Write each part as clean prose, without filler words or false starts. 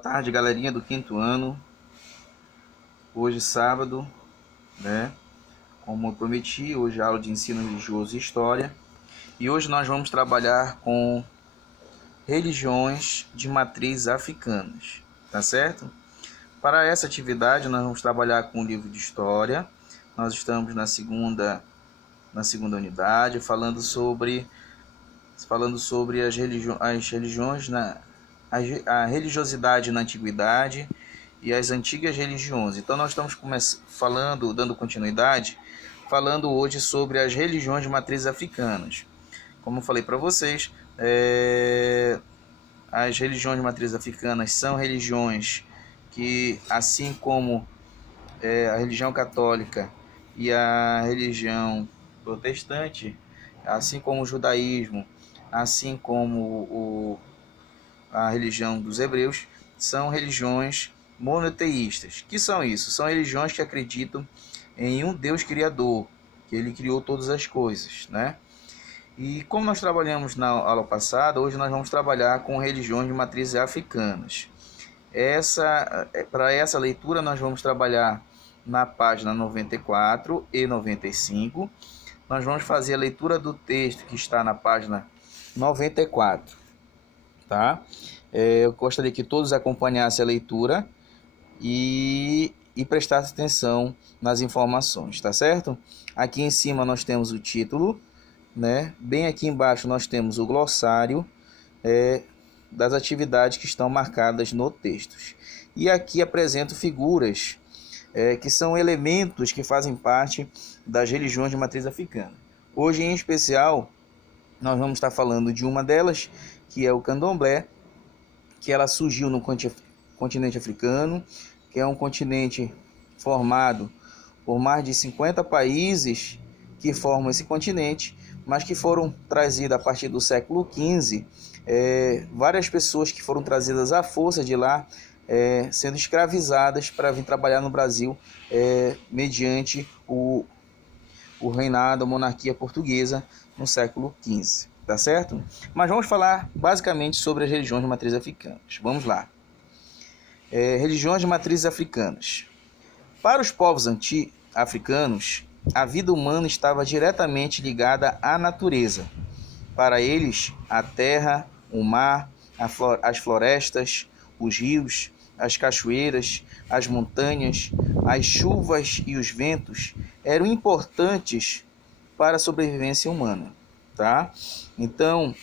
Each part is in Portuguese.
tarde, galerinha do quinto ano. Hoje sábado, né? Como eu prometi, hoje é aula de ensino religioso e história. E hoje nós vamos trabalhar com religiões de matriz africanas, tá certo? Para essa atividade nós vamos trabalhar com o livro de história. Nós estamos na segunda unidade, falando sobre as religiões a religiosidade na antiguidade e as antigas religiões. Então nós estamos dando continuidade, falando hoje sobre as religiões de matriz africanas. Como eu falei para vocês, as religiões de matriz africanas são religiões que, assim como a religião católica e a religião protestante, assim como o judaísmo, assim como a religião dos hebreus, são religiões monoteístas. Que são isso? São religiões que acreditam em um Deus criador, que ele criou todas as coisas, né? E como nós trabalhamos na aula passada, hoje nós vamos trabalhar com religiões de matrizes africanas. Para essa leitura nós vamos trabalhar na página 94 e 95. Nós vamos fazer a leitura do texto que está na página 94, tá? Eu gostaria que todos acompanhassem a leitura e prestassem atenção nas informações, tá certo? Aqui em cima nós temos o título, né? Bem aqui embaixo nós temos o glossário das atividades que estão marcadas no texto. E aqui apresento figuras que são elementos que fazem parte das religiões de matriz africana. Hoje, em especial, nós vamos estar falando de uma delas, que é o candomblé, que ela surgiu no continente africano, que é um continente formado por mais de 50 países que formam esse continente, mas que foram trazidas a partir do século XV, várias pessoas que foram trazidas à força de lá, sendo escravizadas para vir trabalhar no Brasil mediante o reinado, a monarquia portuguesa no século XV, tá certo? Mas vamos falar basicamente sobre as religiões de matriz africanas. Vamos lá. Religiões de matrizes africanas. Para os povos africanos, a vida humana estava diretamente ligada à natureza. Para eles, a terra, o mar, as florestas, os rios, as cachoeiras, as montanhas, as chuvas e os ventos eram importantes para a sobrevivência humana, tá? Então,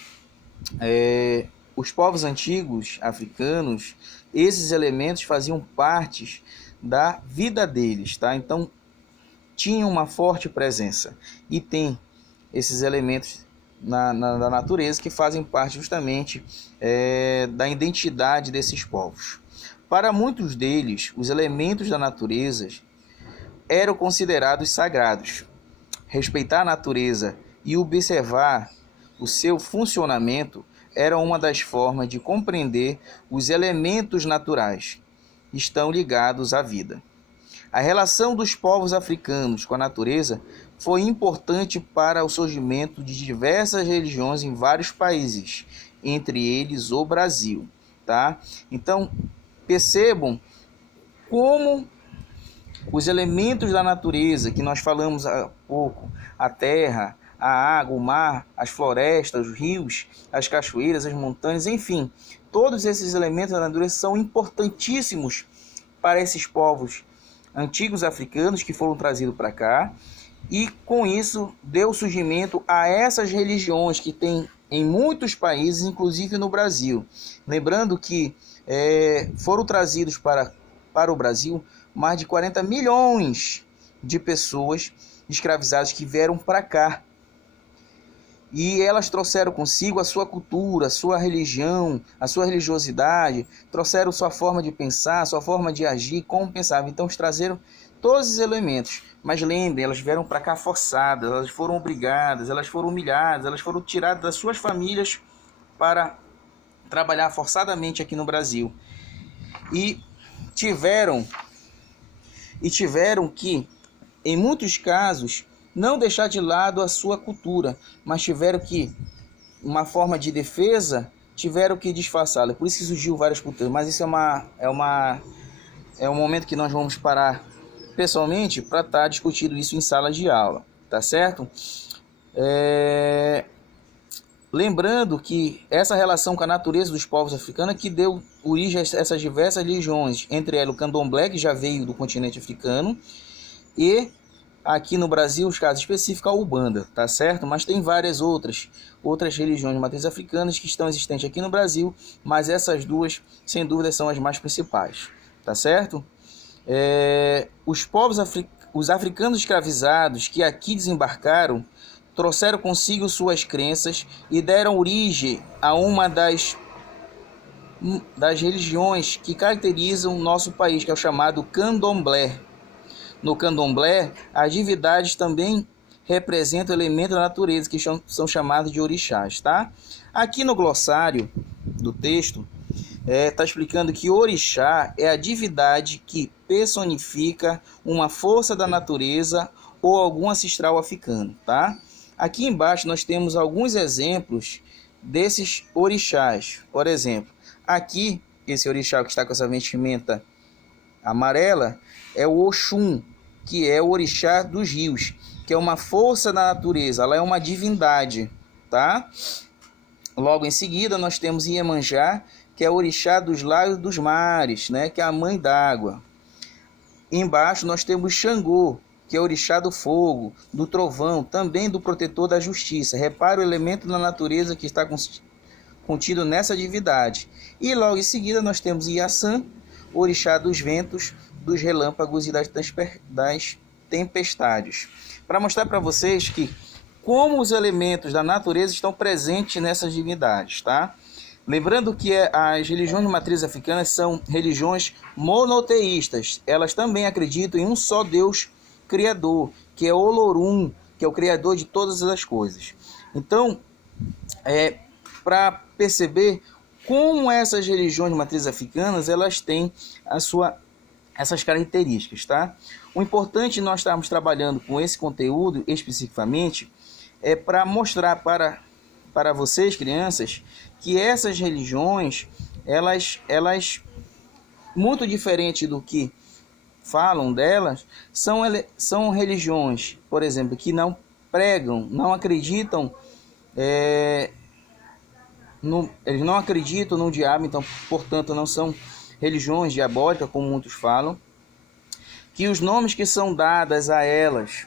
os povos antigos africanos, esses elementos faziam parte da vida deles, tá? Então, tinham uma forte presença e tem esses elementos na natureza que fazem parte justamente da identidade desses povos. Para muitos deles, os elementos da natureza eram considerados sagrados. Respeitar a natureza e observar o seu funcionamento era uma das formas de compreender os elementos naturais que estão ligados à vida. A relação dos povos africanos com a natureza foi importante para o surgimento de diversas religiões em vários países, entre eles o Brasil, tá? Então, percebam como os elementos da natureza, que nós falamos há pouco, a terra, a água, o mar, as florestas, os rios, as cachoeiras, as montanhas, enfim, todos esses elementos da natureza são importantíssimos para esses povos antigos africanos que foram trazidos para cá, e com isso deu surgimento a essas religiões que tem em muitos países, inclusive no Brasil. Lembrando que foram trazidos para o Brasil mais de 40 milhões de pessoas escravizadas que vieram para cá. E elas trouxeram consigo a sua cultura, a sua religião, a sua religiosidade, trouxeram sua forma de pensar, sua forma de agir, como pensavam. Então, eles trazeram todos os elementos. Mas lembrem, elas vieram para cá forçadas, elas foram obrigadas, elas foram humilhadas, elas foram tiradas das suas famílias para trabalhar forçadamente aqui no Brasil. E tiveram que, em muitos casos, não deixar de lado a sua cultura, mas tiveram que, uma forma de defesa, tiveram que disfarçá-la. Por isso que surgiu várias culturas. Mas isso é um momento que nós vamos parar pessoalmente para estar discutindo isso em sala de aula, tá certo? Lembrando que essa relação com a natureza dos povos africanos que deu origem a essas diversas religiões, entre elas o candomblé, que já veio do continente africano, e aqui no Brasil, os casos específicos, a Umbanda, tá certo? Mas tem várias outras religiões de matriz africanas que estão existentes aqui no Brasil, mas essas duas, sem dúvida, são as mais principais, tá certo? Os africanos escravizados que aqui desembarcaram trouxeram consigo suas crenças e deram origem a uma das religiões que caracterizam o nosso país, que é o chamado candomblé. No candomblé, as divindades também representam elementos da natureza, que são chamados de orixás, tá? Aqui no glossário do texto, está explicando que orixá é a divindade que personifica uma força da natureza ou algum ancestral africano, tá? Aqui embaixo nós temos alguns exemplos desses orixás. Por exemplo, aqui, esse orixá que está com essa vestimenta amarela é o Oxum, que é o orixá dos rios, que é uma força da natureza, ela é uma divindade, tá? Logo em seguida nós temos Iemanjá, que é o orixá dos lagos e dos mares, né? Que é a mãe d'água. Embaixo nós temos Xangô, que é o orixá do fogo, do trovão, também do protetor da justiça. Repare o elemento da natureza que está contido nessa divindade. E logo em seguida nós temos Iaçã, orixá dos ventos, dos relâmpagos e das tempestades. Para mostrar para vocês que como os elementos da natureza estão presentes nessas divindades, tá? Lembrando que as religiões de matriz africana são religiões monoteístas. Elas também acreditam em um só Deus criador, que é Olorum, que é o criador de todas as coisas. Então, para perceber como essas religiões de matriz africanas, elas têm essas características, tá? O importante nós estarmos trabalhando com esse conteúdo especificamente é para mostrar para vocês, crianças, que essas religiões, elas muito diferente do que falam delas, são religiões, por exemplo, que não pregam, não acreditam, eles não acreditam no diabo, então, portanto, não são religiões diabólicas, como muitos falam, que os nomes que são dados a elas,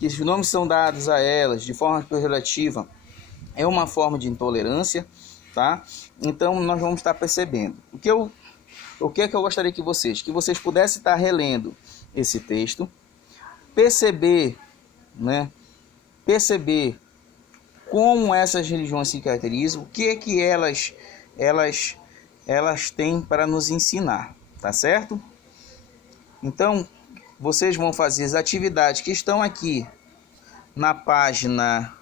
de forma pejorativa, é uma forma de intolerância, tá? Então, nós vamos estar percebendo. O que é que eu gostaria que vocês pudessem estar relendo esse texto, perceber como essas religiões se caracterizam, o que é que elas têm para nos ensinar, tá certo? Então, vocês vão fazer as atividades que estão aqui na página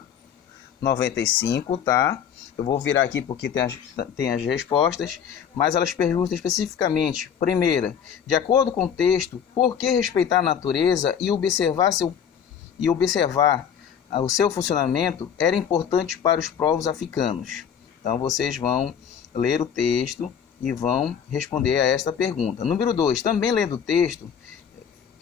95, tá? Eu vou virar aqui porque tem as respostas, mas elas perguntam especificamente. Primeira, de acordo com o texto, por que respeitar a natureza e observar o seu funcionamento era importante para os povos africanos? Então, vocês vão ler o texto e vão responder a esta pergunta. Número 2, também lendo o texto,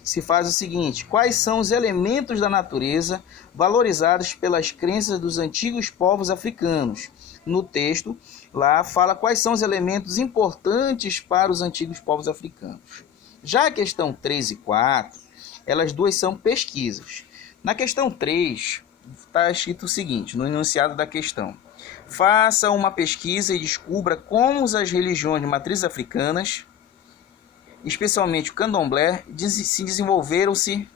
se faz o seguinte: quais são os elementos da natureza valorizados pelas crenças dos antigos povos africanos? No texto, lá fala quais são os elementos importantes para os antigos povos africanos. Já a questão 3 e 4, elas duas são pesquisas. Na questão 3, está escrito o seguinte, no enunciado da questão: faça uma pesquisa e descubra como as religiões de matriz africanas, especialmente o candomblé, se desenvolveram-se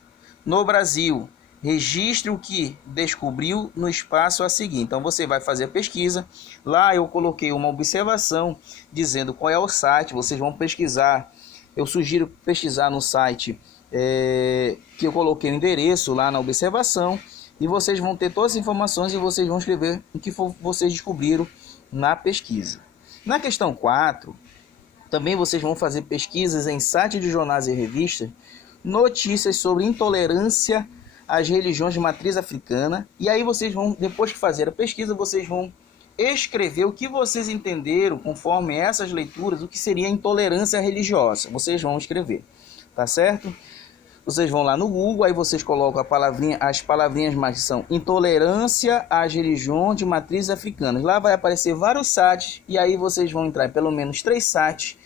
no Brasil. Registre o que descobriu no espaço a seguir. Então você vai fazer a pesquisa. Lá eu coloquei uma observação dizendo qual é o site. Vocês vão pesquisar. Eu sugiro pesquisar no site que eu coloquei o endereço lá na observação. E vocês vão ter todas as informações e vocês vão escrever o que vocês descobriram na pesquisa. Na questão 4, também vocês vão fazer pesquisas em sites de jornais e revistas, notícias sobre intolerância às religiões de matriz africana. E aí vocês vão, depois que fazer a pesquisa, vocês vão escrever o que vocês entenderam conforme essas leituras, o que seria intolerância religiosa. Vocês vão escrever, tá certo? Vocês vão lá no Google, aí vocês colocam as palavrinhas mágicas, são intolerância às religiões de matrizes africanas. Lá vai aparecer vários sites e aí vocês vão entrar em pelo menos 3 sites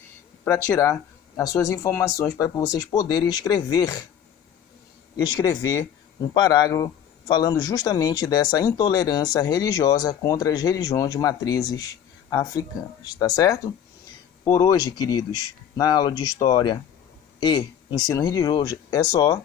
para tirar as suas informações para vocês poderem escrever um parágrafo falando justamente dessa intolerância religiosa contra as religiões de matrizes africanas, tá certo? Por hoje, queridos, na aula de História e Ensino Religioso é só.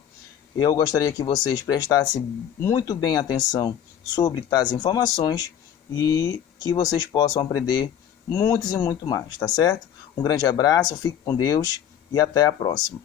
Eu gostaria que vocês prestassem muito bem atenção sobre tais informações e que vocês possam aprender muitos e muito mais, tá certo? Um grande abraço, fique com Deus e até a próxima.